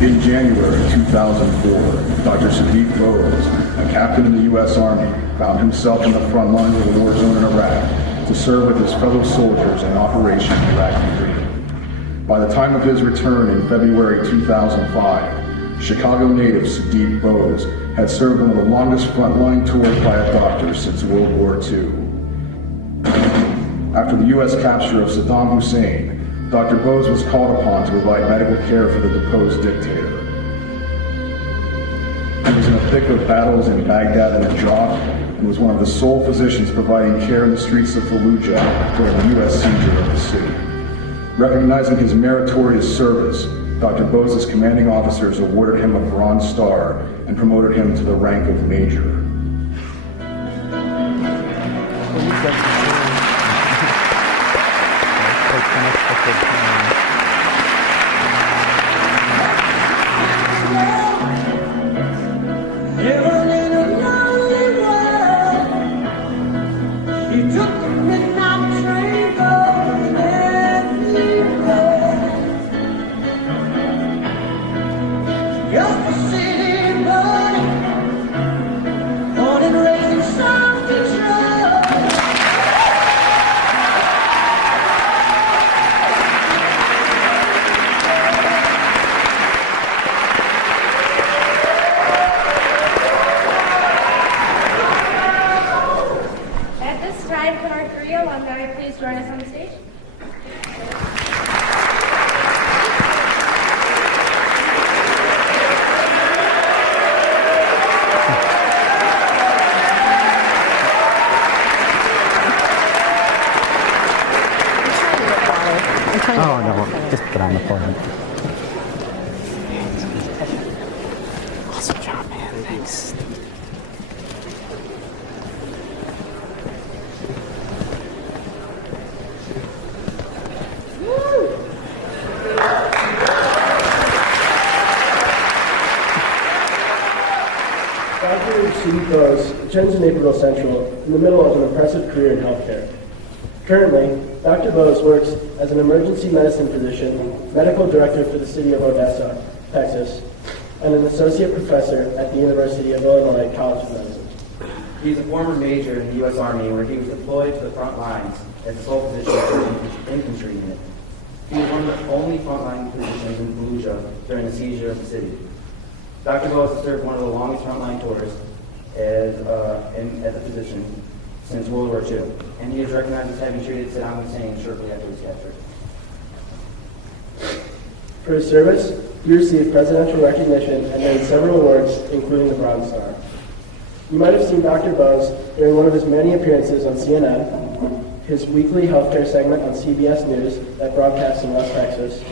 In January 2004, Dr. Sudip Bose, a captain in the U.S. Army, found himself in the front lines of the war zone in Iraq to serve with his fellow soldiers in Operation Iraqi Freedom. By the time of his return in February 2005, Chicago native Sudip Bose had served one of the longest frontline tours by a doctor since World War II. After the U.S. capture of Saddam Hussein, Dr. Bose was called upon to provide medical care for the deposed dictator. He was in the thick of battles in Baghdad and Najaf, and was one of the sole physicians providing care in the streets of Fallujah during the U.S. seizure of the city. Recognizing his meritorious service, Dr. Bose's commanding officers awarded him a Bronze Star and promoted him to the rank of Major. Alumni, please join us on the stage. Oh, no, just put on the forehead. Awesome job, man. Thanks. Dr. Sudip Bose attends Naperville Central in the middle of an impressive career in healthcare. Currently, Dr. Bose works as an emergency medicine physician, medical director for the city of Odessa, Texas, and an associate professor at the University of Illinois College of Medicine. He's a former major in the U.S. Army where he was deployed to the front lines as a sole physician for the infantry unit. He was one of the only frontline physicians in Fallujah during the seizure of the city. Dr. Bose has served one of the longest frontline tours as a physician since World War II, and he is recognized as having treated Saddam Hussein shortly after his capture. For his service, he received presidential recognition and earned several awards, including the Bronze Star. You might have seen Dr. Bose during one of his many appearances on CNN, his weekly healthcare segment on CBS News that broadcasts in West Texas,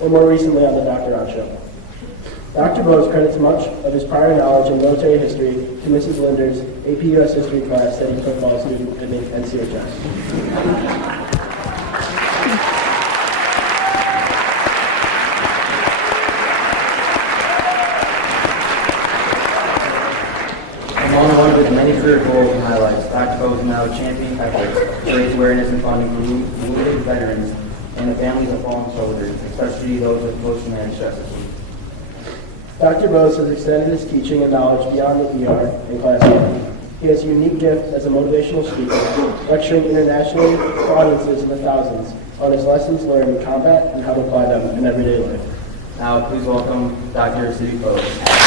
or more recently on the Dr. Oz Show. Dr. Bose credits much of his prior knowledge in military history to Mrs. Linder's AP US History class studying football student at NCHS. Among one of his many career goals and highlights, Dr. Bose is now championing efforts to raise awareness and funding for wounded veterans and the families of fallen soldiers, especially those with post-traumatic stress disorder. Dr. Bose has extended his teaching and knowledge beyond the ER and classroom. He has a unique gift as a motivational speaker, lecturing internationally to audiences in the thousands on his lessons learned in combat and how to apply them in everyday life. Now, please welcome Dr. Sudip Bose.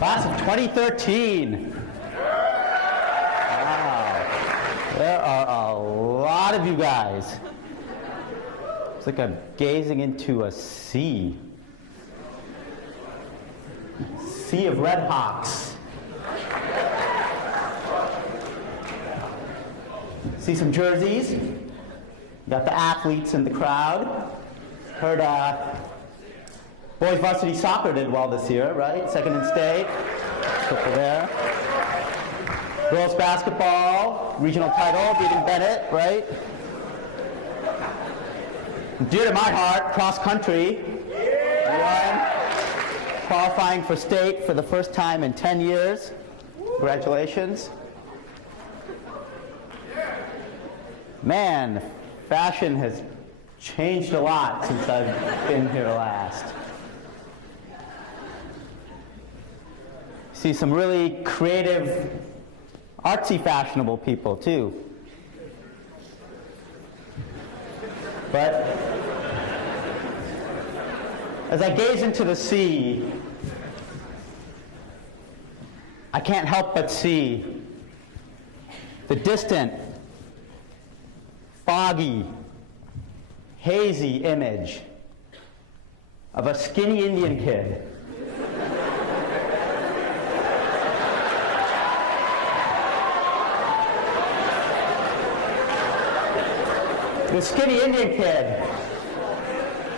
Class of 2013. Wow. There are a lot of you guys. It's like I'm gazing into a sea. Sea of Red Hawks. See some jerseys. Got the athletes in the crowd. Heard boys varsity soccer did well this year, right? Second in state. Triple there. Girls basketball, regional title, beating Bennett, right? Dear to my heart, cross country. Won. Qualifying for state for the first time in 10 years. Congratulations. Man, fashion has changed a lot since I've been here last. See some really creative, artsy, fashionable people too. But as I gaze into the sea, I can't help but see the distant, foggy, hazy image of a skinny Indian kid the skinny Indian kid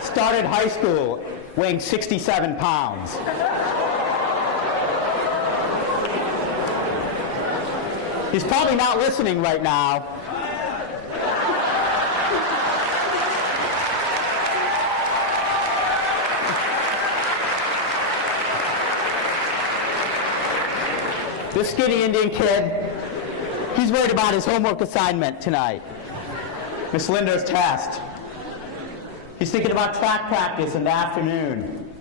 started high school weighing 67 pounds. He's probably not listening right now. This skinny Indian kid, he's worried about his homework assignment tonight. Miss Linder's test. He's thinking about track practice in the afternoon.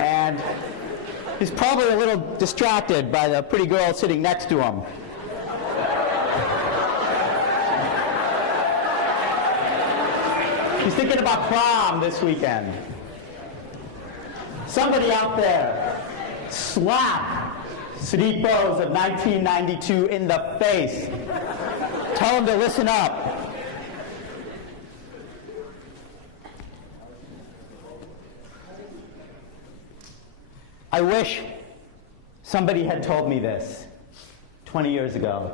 And he's probably a little distracted by the pretty girl sitting next to him. He's thinking about prom this weekend. Somebody out there, slap Sudip Bose of 1992 in the face. Tell him to listen up. I wish somebody had told me this 20 years ago.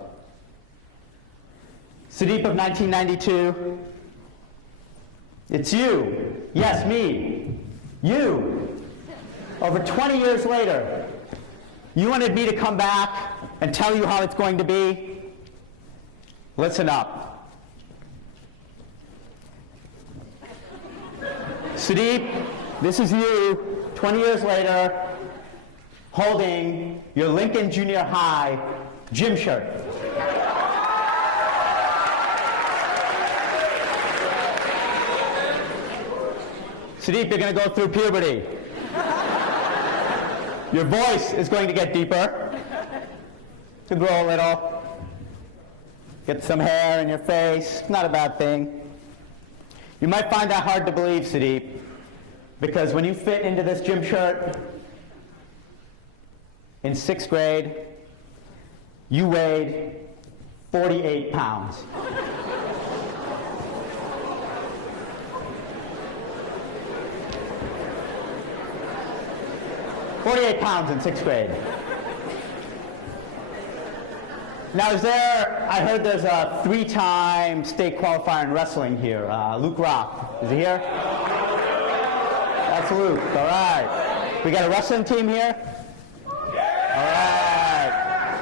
Sudip of 1992, it's you. Yes, me. You. Over 20 years later, you wanted me to come back and tell you how it's going to be? Listen up. Sudip, this is you, 20 years later, holding your Lincoln Junior High gym shirt. Sudip, you're going to go through puberty. Your voice is going to get deeper, to grow a little, get some hair in your face, not a bad thing. You might find that hard to believe, Sudip, because when you fit into this gym shirt in 6th grade, you weighed 48 pounds. "48 pounds in 6th grade. Now, I heard there's a 3-time state qualifier in wrestling here. Luke Roth. Is he here? That's Luke. All right. We got a wrestling team here? All right.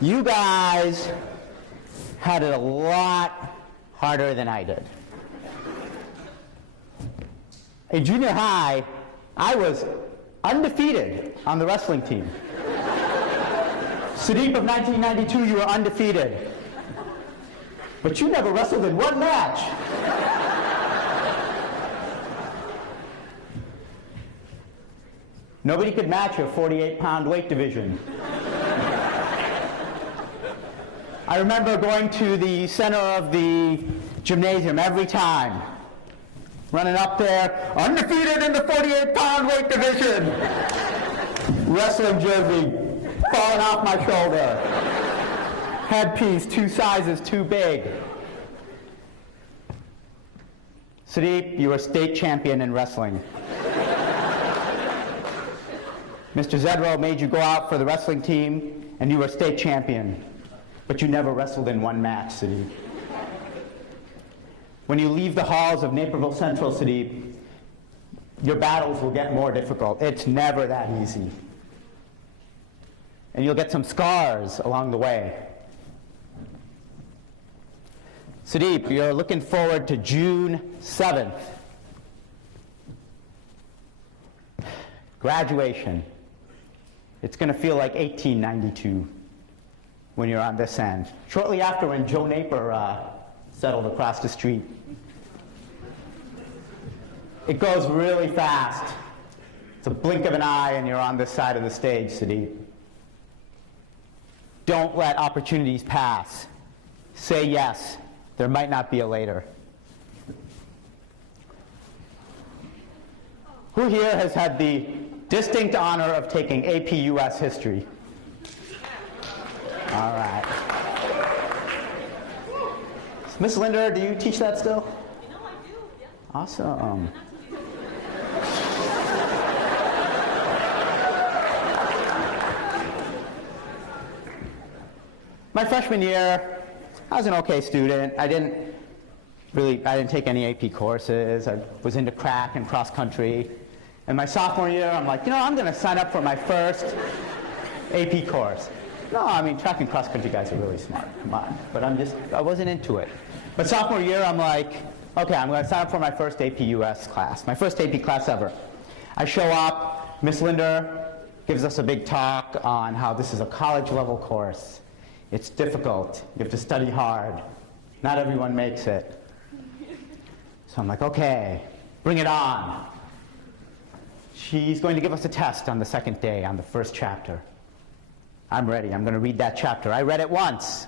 You guys had it a lot harder than I did. In junior high, I was undefeated on the wrestling team. Sudip of 1992, you were undefeated. But you never wrestled in one match. Nobody could match your 48-pound weight division. I remember going to the center of the gymnasium every time, running up there, undefeated in the 48-pound weight division. Wrestling jersey falling off my shoulder. Headpiece 2 sizes too big. Sudip, you were state champion in wrestling. Mr. Zedro made you go out for the wrestling team, and you were state champion. But you never wrestled in one match, Sudip. When you leave the halls of Naperville Central, Sudip, your battles will get more difficult. It's never that easy. And you'll get some scars along the way. Sudip, you're looking forward to June 7th. Graduation. It's going to feel like 1892 when you're on this end. Shortly after, when Joe Naper settled across the street. It goes really fast. It's a blink of an eye and you're on this side of the stage, Sudip. Don't let opportunities pass. Say yes. There might not be a later. Who here has had the distinct honor of taking AP US History? All right. Miss Linder, do you teach that still? You know I do, yeah. Awesome. My freshman year, I was an okay student. I didn't take any AP courses. I was into track and cross country. And my sophomore year, I'm like, I'm going to sign up for my first AP course. No, I mean, track and cross country guys are really smart. Come on. But I wasn't into it. But sophomore year, I'm like, okay, I'm going to sign up for my first AP US class, my first AP class ever. I show up, Miss Linder gives us a big talk on how this is a college level course. It's difficult. You have to study hard. Not everyone makes it. So I'm like, okay, bring it on. She's going to give us a test on the second day, on the first chapter. I'm ready. I'm going to read that chapter. I read it once.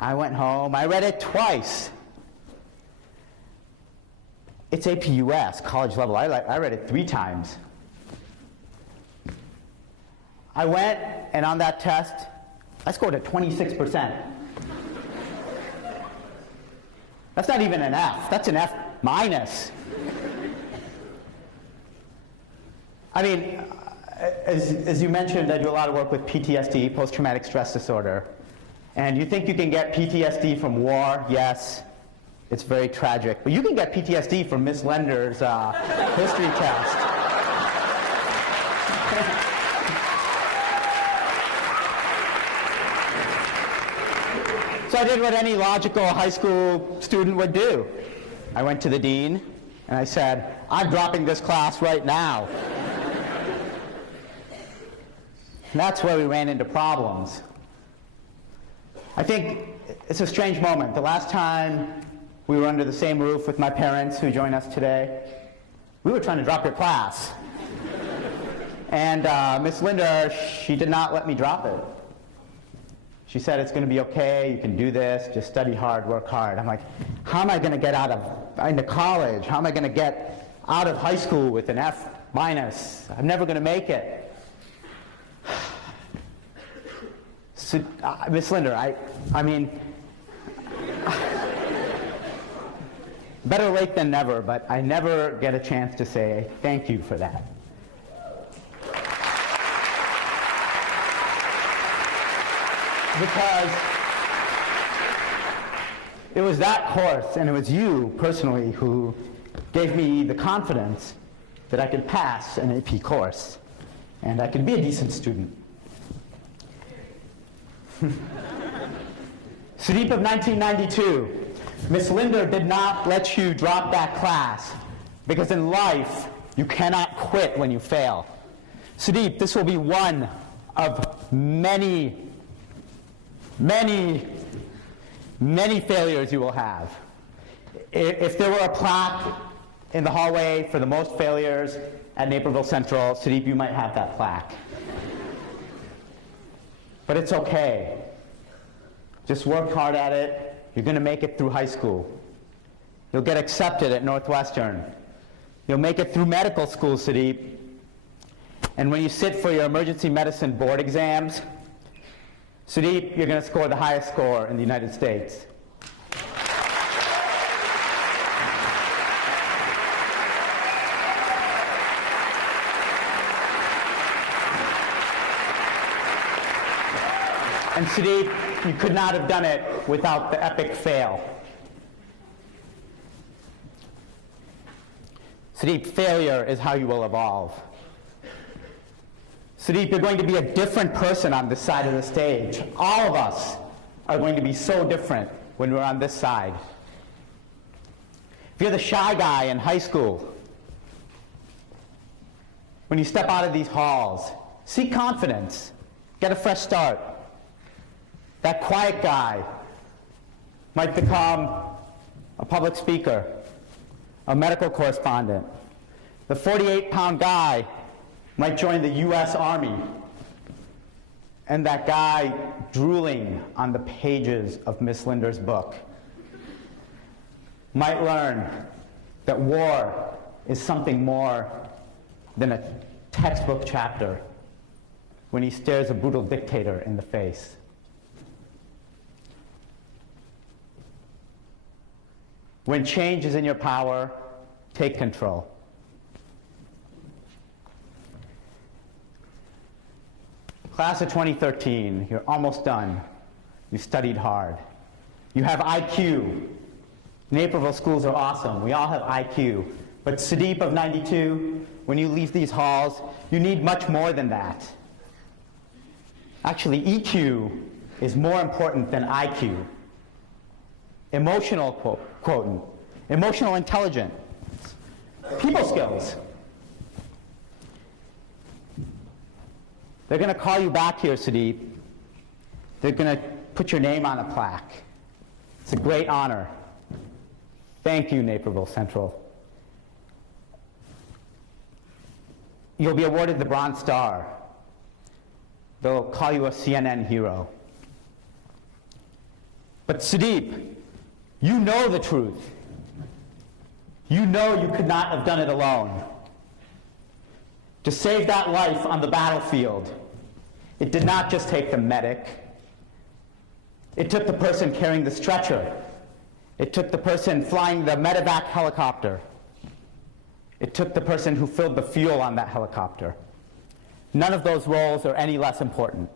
I went home. I read it twice. It's AP US, college level. I read it 3 times. I went, and on that test, I scored a 26%. That's not even an F. That's an F minus. I mean, as you mentioned, I do a lot of work with PTSD, post-traumatic stress disorder. And you think you can get PTSD from war? Yes. It's very tragic. But you can get PTSD from Miss Lender's history test. So I did what any logical high school student would do. I went to the dean and I said, I'm dropping this class right now. And that's where we ran into problems. I think it's a strange moment. The last time we were under the same roof with my parents who join us today, we were trying to drop your class. And Miss Linder, she did not let me drop it. She said, it's going to be okay, you can do this, just study hard, work hard. I'm like, how am I going to get into college? How am I going to get out of high school with an F-? I'm never going to make it. So, Miss Linder, I mean, better late than never, but I never get a chance to say thank you for that. Because it was that course, and it was you personally who gave me the confidence that I could pass an AP course, and I could be a decent student. Sudip of 1992, Miss Linder did not let you drop that class, because in life, you cannot quit when you fail. Sudip, this will be one of many failures you will have. If there were a plaque in the hallway for the most failures at Naperville Central, Sudip, you might have that plaque. But it's okay. Just work hard at it. You're going to make it through high school. You'll get accepted at Northwestern. You'll make it through medical school, Sudip. And when you sit for your emergency medicine board exams, Sudip, you're going to score the highest score in the United States. And Sudip, you could not have done it without the epic fail. Sudip, failure is how you will evolve. Sudip, you're going to be a different person on this side of the stage. All of us are going to be so different when we're on this side. If you're the shy guy in high school, when you step out of these halls, seek confidence, get a fresh start. That quiet guy might become a public speaker, a medical correspondent. The 48-pound guy might join the U.S. Army, and that guy drooling on the pages of Miss Linder's book might learn that war is something more than a textbook chapter when he stares a brutal dictator in the face. When change is in your power, take control. Class of 2013, you're almost done. You studied hard. You have IQ. Naperville schools are awesome. We all have IQ. But Sudip of 92, when you leave these halls, you need much more than that. Actually, EQ is more important than IQ. Emotional quotient, emotional intelligence, people skills. They're going to call you back here, Sudip. They're going to put your name on a plaque. It's a great honor. Thank you, Naperville Central. You'll be awarded the Bronze Star. They'll call you a CNN hero. But Sudip, you know the truth. You know you could not have done it alone. To save that life on the battlefield, it did not just take the medic. It took the person carrying the stretcher. It took the person flying the medevac helicopter. It took the person who filled the fuel on that helicopter. None of those roles are any less important.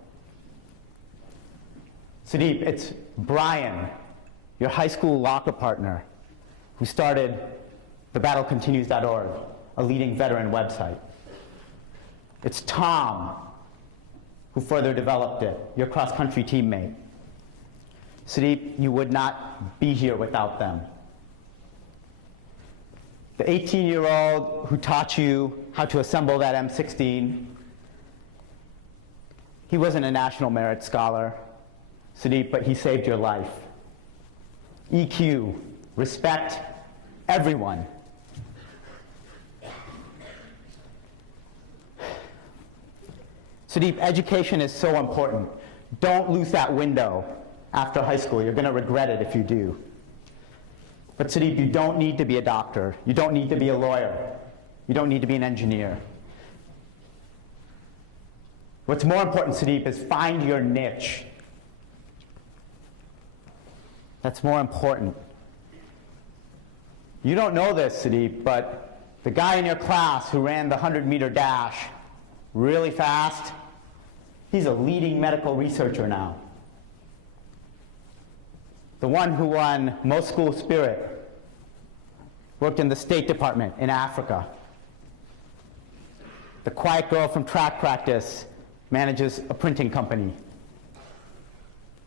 Sudip, it's Brian, your high school locker partner, who started thebattlecontinues.org, a leading veteran website. It's Tom, who further developed it, your cross-country teammate. Sudip, you would not be here without them. The 18-year-old who taught you how to assemble that M16, he wasn't a National Merit Scholar, Sudip, but he saved your life. EQ, respect everyone. Sudip, education is so important. Don't lose that window after high school. You're going to regret it if you do. But Sudip, you don't need to be a doctor. You don't need to be a lawyer. You don't need to be an engineer. What's more important, Sudip, is find your niche. That's more important. You don't know this, Sudip, but the guy in your class who ran the 100-meter dash really fast, he's a leading medical researcher now. The one who won most school spirit worked in the State Department in Africa. The quiet girl from track practice manages a printing company.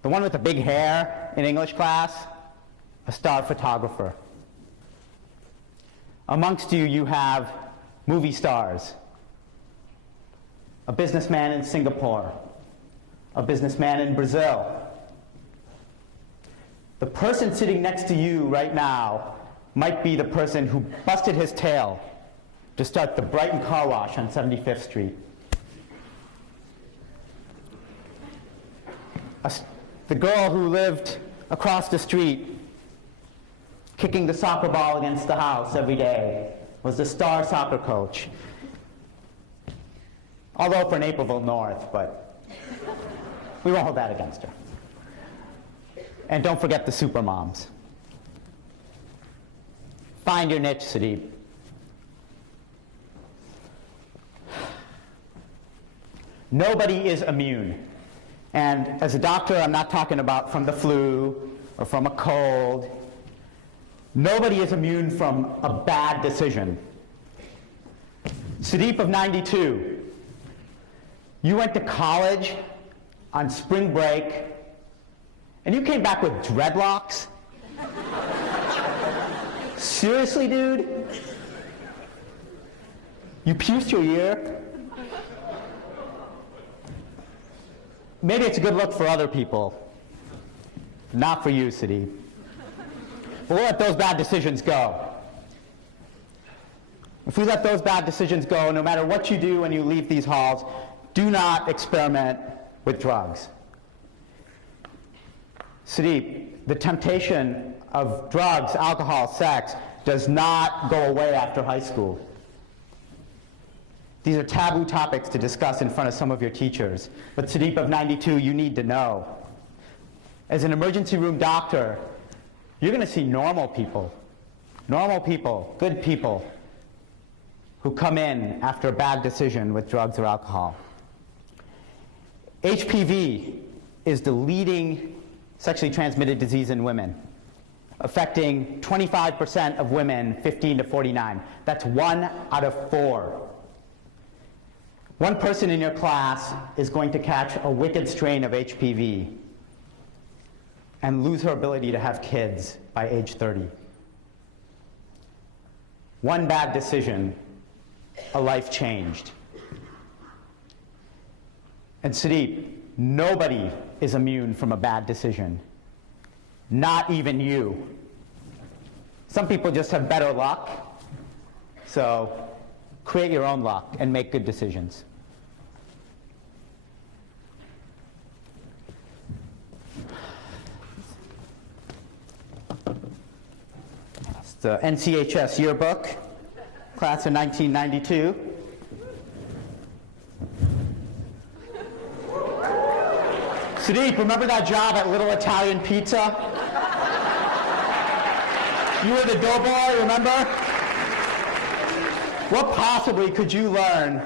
The one with the big hair in English class, a star photographer. Amongst you, you have movie stars, a businessman in Singapore, a businessman in Brazil. The person sitting next to you right now might be the person who busted his tail to start the Brighton Car Wash on 75th Street. The girl who lived across the street, kicking the soccer ball against the house every day, was the star soccer coach. Although for Naperville North, but we won't hold that against her. And don't forget the super moms. Find your niche, Sudip. Nobody is immune. And as a doctor, I'm not talking about from the flu or from a cold. Nobody is immune from a bad decision. Sudip of 92, you went to college on spring break, and you came back with dreadlocks? Seriously, dude? You pierced your ear? Maybe it's a good look for other people. Not for you, Sudip. We'll let those bad decisions go. If we let those bad decisions go, no matter what you do when you leave these halls, do not experiment with drugs. Sudip, the temptation of drugs, alcohol, sex does not go away after high school. These are taboo topics to discuss in front of some of your teachers. But Sudip of 92, you need to know. As an emergency room doctor, you're going to see normal people, good people, who come in after a bad decision with drugs or alcohol. HPV is the leading sexually transmitted disease in women, affecting 25% of women 15 to 49. That's 1 out of 4. One person in your class is going to catch a wicked strain of HPV and lose her ability to have kids by age 30. One bad decision, a life changed. And Sudip, nobody is immune from a bad decision. Not even you. Some people just have better luck, so create your own luck and make good decisions. It's the NCHS yearbook, class of 1992. Sudip, remember that job at Little Italian Pizza? You were the doughboy, remember? What possibly could you learn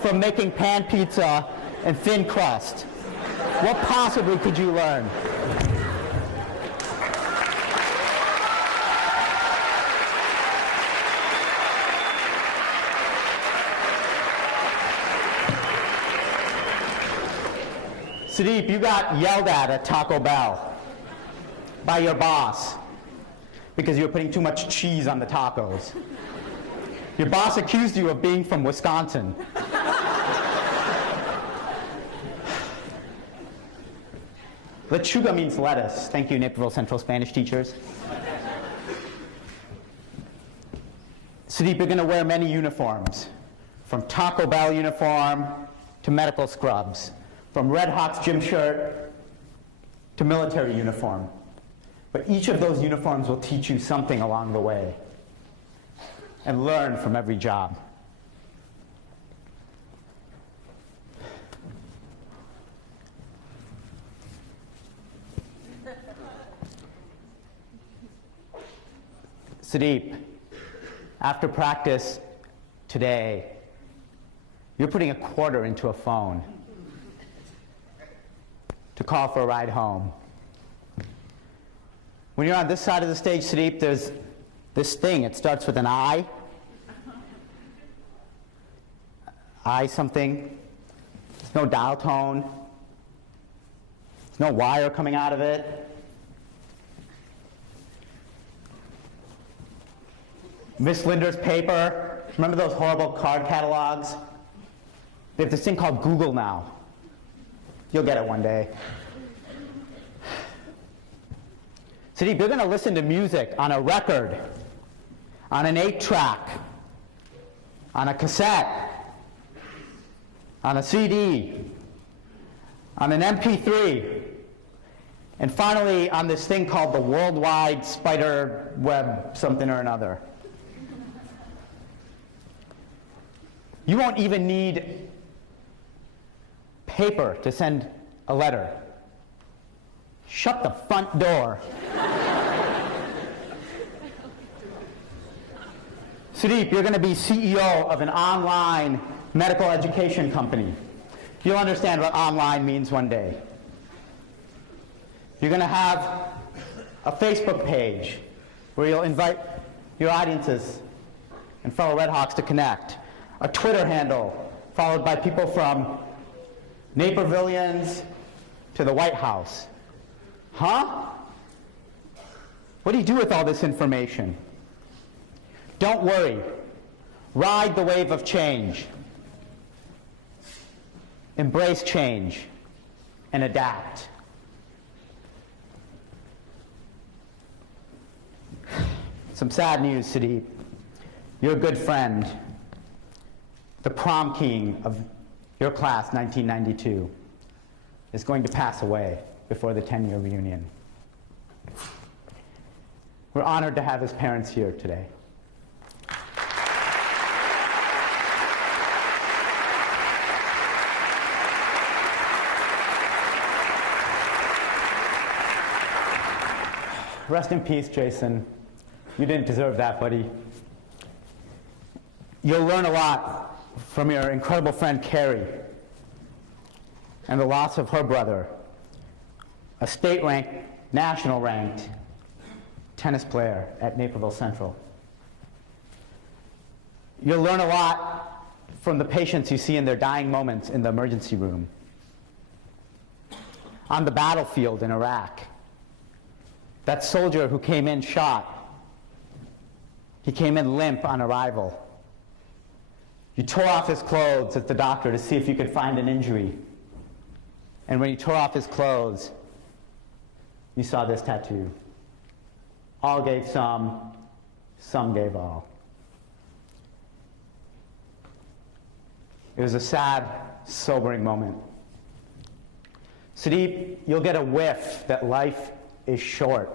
from making pan pizza and thin crust? What possibly could you learn? Sudip, you got yelled at Taco Bell by your boss because you were putting too much cheese on the tacos. Your boss accused you of being from Wisconsin. Lechuga means lettuce. Thank you, Naperville Central Spanish teachers. Sudip, you're going to wear many uniforms, from Taco Bell uniform to medical scrubs, from Red Hawks gym shirt to military uniform. But each of those uniforms will teach you something along the way, and learn from every job. Sudip, after practice today, you're putting a quarter into a phone to call for a ride home. When you're on this side of the stage, Sudip, there's this thing. It starts with an I. I something. There's no dial tone. There's no wire coming out of it. Miss Linder's paper. Remember those horrible card catalogs? They have this thing called Google now. You'll get it one day. Sudip, you're going to listen to music on a record, on an 8-track, on a cassette, on a CD, on an MP3, and finally on this thing called the Worldwide Spider Web something or another. You won't even need paper to send a letter. Shut the front door. Sudip, you're going to be CEO of an online medical education company. You'll understand what online means one day. You're going to have a Facebook page where you'll invite your audiences and fellow Red Hawks to connect. A Twitter handle followed by people from Napervillians to the White House. Huh? What do you do with all this information? Don't worry. Ride the wave of change. Embrace change and adapt. Some sad news, Sudip. Your good friend, the prom king of your class, 1992, is going to pass away before the 10-year reunion. We're honored to have his parents here today. Rest in peace, Jason. You didn't deserve that, buddy. You'll learn a lot from your incredible friend, Carrie, and the loss of her brother, a state-ranked, national-ranked tennis player at Naperville Central. You'll learn a lot from the patients you see in their dying moments in the emergency room, on the battlefield in Iraq. That soldier who came in shot, he came in limp on arrival. You tore off his clothes at the doctor to see if you could find an injury. And when you tore off his clothes, you saw this tattoo. All gave some gave all. It was a sad, sobering moment. Sudip, you'll get a whiff that life is short.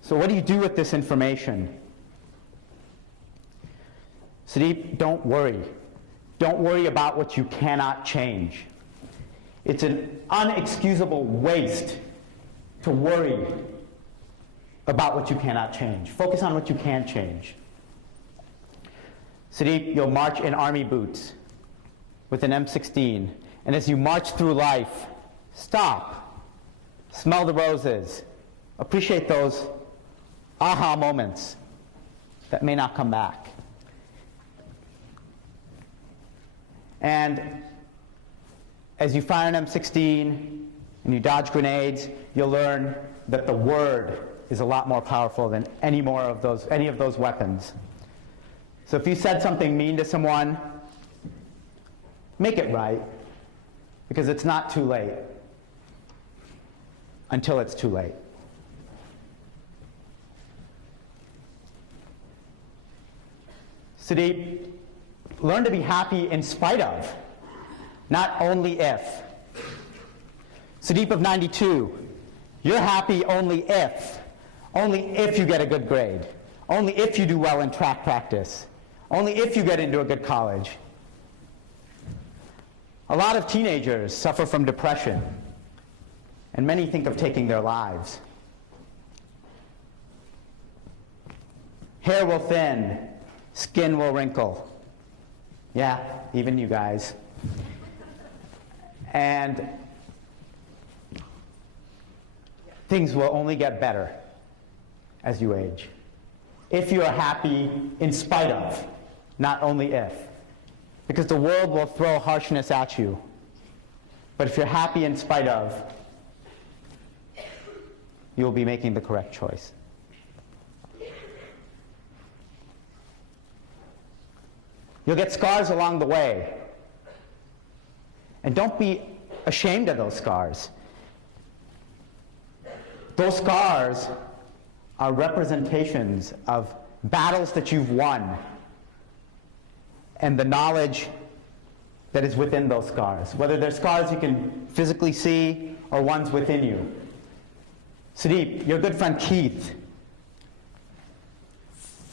So what do you do with this information? Sudip, don't worry. Don't worry about what you cannot change. It's an unexcusable waste to worry about what you cannot change. Focus on what you can change. Sudip, you'll march in army boots with an M16, and as you march through life, stop, smell the roses, appreciate those aha moments that may not come back. And as you fire an M16 and you dodge grenades, you'll learn that the word is a lot more powerful than any of those weapons. So if you said something mean to someone, make it right, because it's not too late until it's too late. Sudip, learn to be happy in spite of. not only if. Sudip of 92, you're happy only if you get a good grade, only if you do well in track practice, only if you get into a good college. A lot of teenagers suffer from depression, and many think of taking their lives. Hair will thin, skin will wrinkle. Yeah, even you guys. And things will only get better as you age. If you are happy in spite of, not only if. Because the world will throw harshness at you. But if you're happy in spite of, you will be making the correct choice. You'll get scars along the way. And don't be ashamed of those scars. Those scars are representations of battles that you've won and the knowledge that is within those scars, whether they're scars you can physically see or ones within you. Sudip, your good friend Keith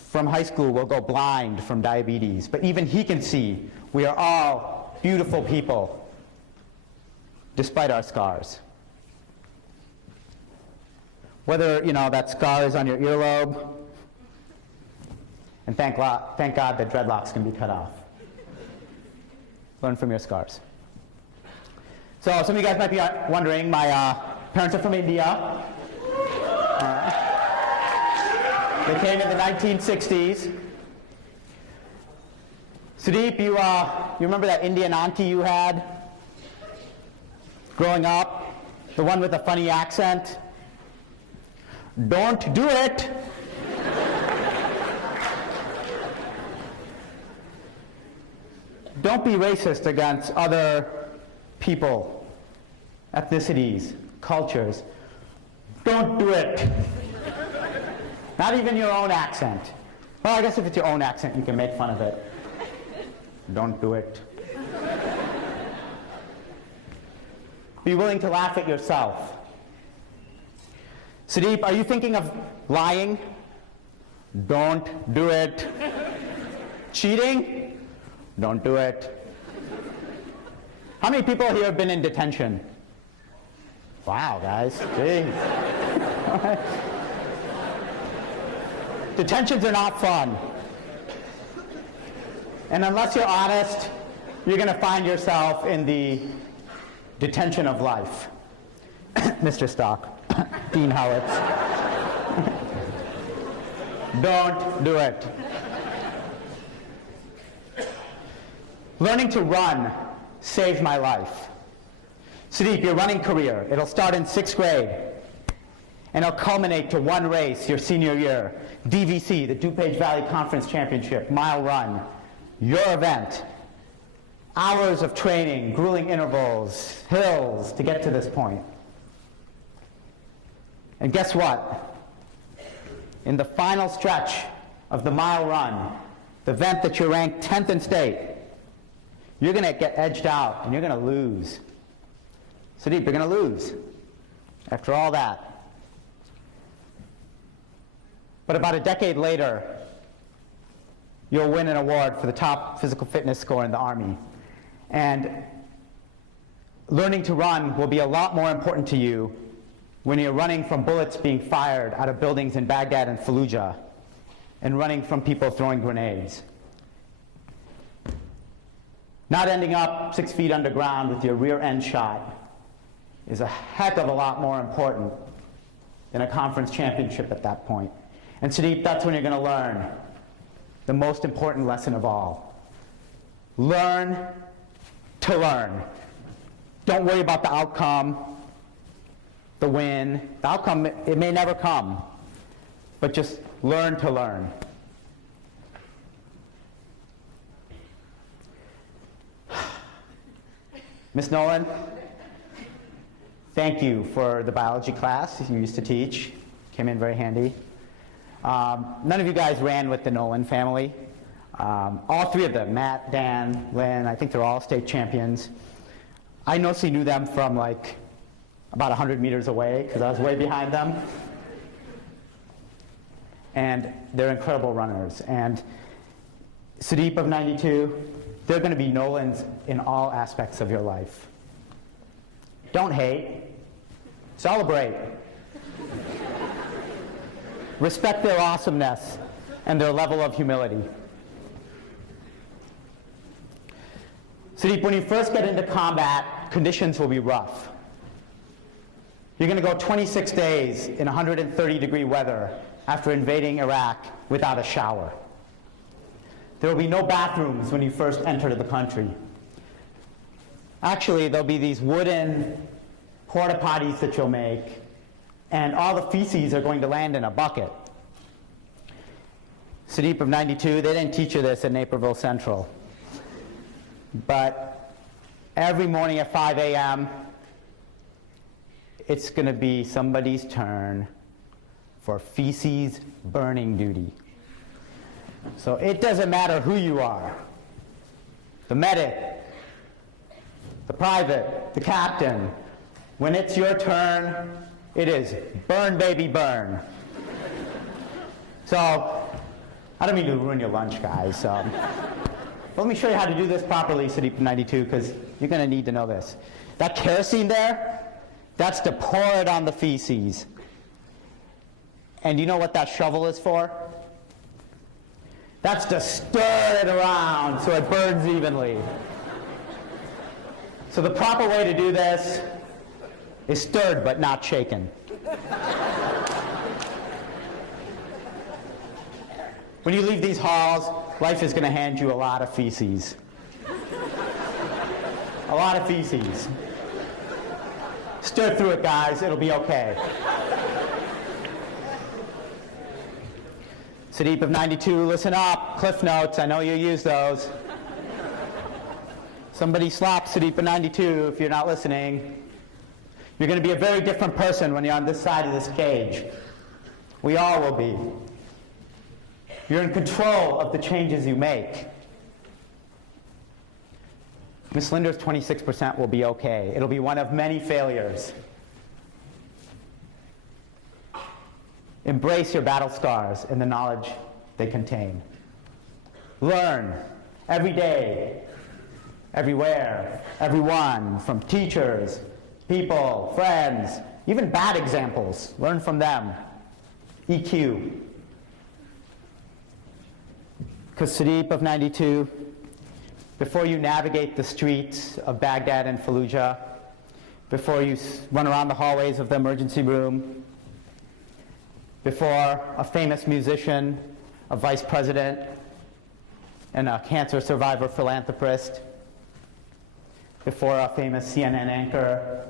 from high school will go blind from diabetes, but even he can see we are all beautiful people despite our scars. Whether, that scar is on your earlobe, and thank God that dreadlocks can be cut off. Learn from your scars. So some of you guys might be wondering, my parents are from India. They came in the 1960s. Sudip, you remember that Indian auntie you had growing up? The one with the funny accent? Don't do it! Don't be racist against other people, ethnicities, cultures. Don't do it. Not even your own accent. Well, I guess if it's your own accent, you can make fun of it. Don't do it. Be willing to laugh at yourself. Sudip, are you thinking of lying? Don't do it. Cheating? Don't do it. How many people here have been in detention? Wow, guys. Jeez. Detentions are not fun. And unless you're honest, you're going to find yourself in the detention of life. Mr. Stock, Dean Howitz. Don't do it. Learning to run saved my life. Sudip, your running career, it'll start in 6th grade, and it'll culminate to one race your senior year, DVC, the DuPage Valley Conference Championship, mile run, your event. Hours of training, grueling intervals, hills to get to this point. And guess what? In the final stretch of the mile run, the event that you're ranked 10th in state, you're going to get edged out and you're going to lose. Sudip, you're going to lose after all that. But about a decade later, you'll win an award for the top physical fitness score in the Army. And learning to run will be a lot more important to you when you're running from bullets being fired out of buildings in Baghdad and Fallujah and running from people throwing grenades. Not ending up 6 feet underground with your rear end shot is a heck of a lot more important than a conference championship at that point. And Sudip, that's when you're going to learn the most important lesson of all. Learn to learn. Don't worry about the outcome, the win. The outcome, it may never come, but just learn to learn. Ms. Nolan, thank you for the biology class you used to teach. Came in very handy. None of you guys ran with the Nolan family. All three of them, Matt, Dan, Lynn, I think they're all state champions. I mostly knew them from like about 100 meters away because I was way behind them. And they're incredible runners. And Sudip of 92, they're going to be Nolans in all aspects of your life. Don't hate. Celebrate. Respect their awesomeness and their level of humility. Sudip, when you first get into combat, conditions will be rough. You're going to go 26 days in 130-degree weather after invading Iraq without a shower. There will be no bathrooms when you first enter the country. Actually, there'll be these wooden porta potties that you'll make, and all the feces are going to land in a bucket. Sudip of 92, they didn't teach you this at Naperville Central. But every morning at 5 a.m., it's going to be somebody's turn for feces burning duty. So it doesn't matter who you are, the medic, the private, the captain. When it's your turn, it is burn, baby, burn. So I don't mean to ruin your lunch, guys. Let me show you how to do this properly, Sudip 92, because you're going to need to know this. That kerosene there, that's to pour it on the feces. And you know what that shovel is for? That's to stir it around so it burns evenly. So the proper way to do this is stirred but not shaken. When you leave these halls, life is going to hand you a lot of feces. A lot of feces. Stir through it, guys. It'll be okay. Sudip of 92, listen up. Cliff notes, I know you use those. Somebody slap Sudip of 92 if you're not listening. You're going to be a very different person when you're on this side of this cage. We all will be. You're in control of the changes you make. Miss Linder's 26% will be okay. It'll be one of many failures. Embrace your battle scars and the knowledge they contain. Learn every day, everywhere, everyone, from teachers, people, friends, even bad examples. Learn from them. EQ. Because Sudip of 92, before you navigate the streets of Baghdad and Fallujah, before you run around the hallways of the emergency room, before a famous musician, a vice president, and a cancer survivor philanthropist, before a famous CNN anchor,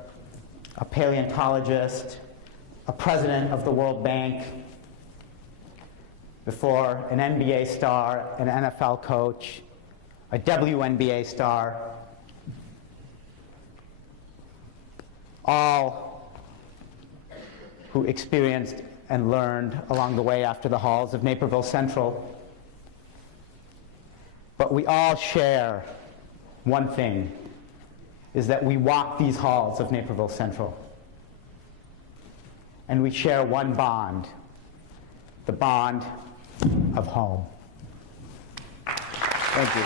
a paleontologist, a president of the World Bank, before an NBA star, an NFL coach, a WNBA star, all who experienced and learned along the way after the halls of Naperville Central. But we all share one thing, is that we walk these halls of Naperville Central. And we share one bond, the bond of home. Thank you.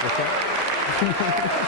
What's that?